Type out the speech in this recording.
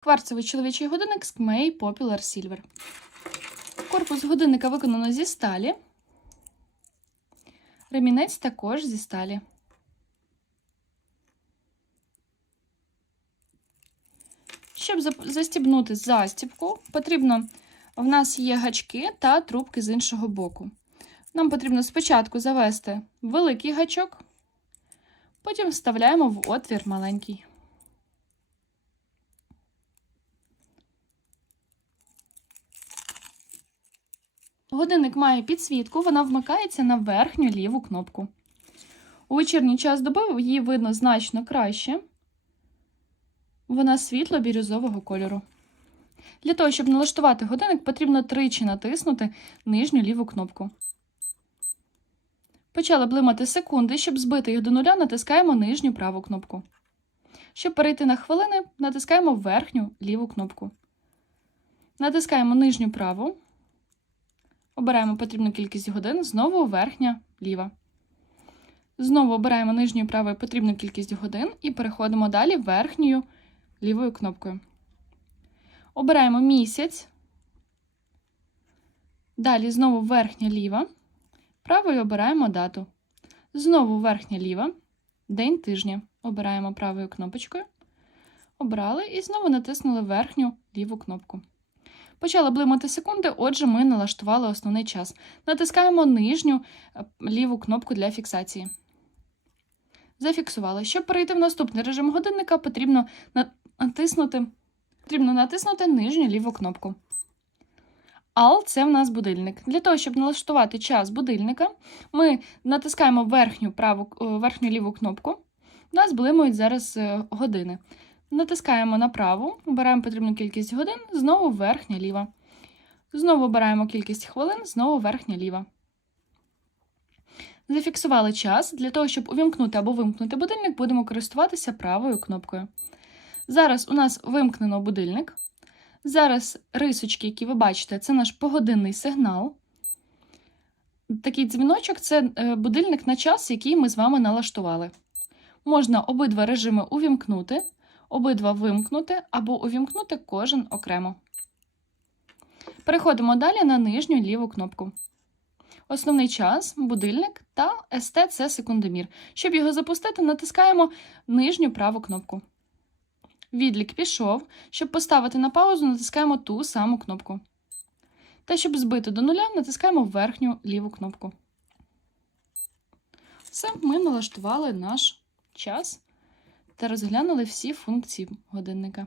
Кварцевий чоловічий годинник з Кмей Popular Silver. Корпус годинника виконано зі сталі. Ремінець також зі сталі. Щоб застібнути застібку, потрібно в нас є гачки та трубки з іншого боку. Нам потрібно спочатку завести великий гачок, потім вставляємо в отвір маленький. Годинник має підсвітку, вона вмикається на верхню ліву кнопку. У вечірній час доби її видно значно краще. Вона світло-бірюзового кольору. Для того, щоб налаштувати годинник, потрібно тричі натиснути нижню ліву кнопку. Почали блимати секунди. Щоб збити їх до нуля, натискаємо нижню праву кнопку. Щоб перейти на хвилини, натискаємо верхню ліву кнопку. Натискаємо нижню праву. Обираємо потрібну кількість годин, знову верхня ліва. Знову обираємо нижньою правою потрібну кількість годин і переходимо далі верхньою лівою кнопкою. Обираємо місяць. Далі знову верхня ліва. Правою обираємо дату. Знову верхня ліва. День тижня. Обираємо правою кнопочкою. Обрали і знову натиснули верхню ліву кнопку. Почали блимати секунди, отже, ми налаштували основний час. Натискаємо нижню е, ліву кнопку для фіксації. Зафіксували. Щоб перейти в наступний режим годинника, потрібно натиснути потрібно натиснути нижню ліву кнопку. Ал це в нас будильник. Для того, щоб налаштувати час будильника, ми натискаємо верхню праву, е, верхню ліву кнопку. У нас блимують зараз е, години. Натискаємо на праву, обираємо потрібну кількість годин, знову верхня ліва. Знову обираємо кількість хвилин, знову верхня ліва. Зафіксували час. Для того, щоб увімкнути або вимкнути будильник, будемо користуватися правою кнопкою. Зараз у нас вимкнено будильник. Зараз рисочки, які ви бачите, це наш погодинний сигнал. Такий дзвіночок це е, будильник на час, який ми з вами налаштували. Можна обидва режими увімкнути обидва вимкнути або увімкнути кожен окремо. Переходимо далі на нижню ліву кнопку. Основний час, будильник та ST – секундомір. Щоб його запустити, натискаємо нижню праву кнопку. Відлік пішов. Щоб поставити на паузу, натискаємо ту саму кнопку. Та, щоб збити до нуля, натискаємо верхню ліву кнопку. Все, ми налаштували наш час та розглянули всі функції годинника.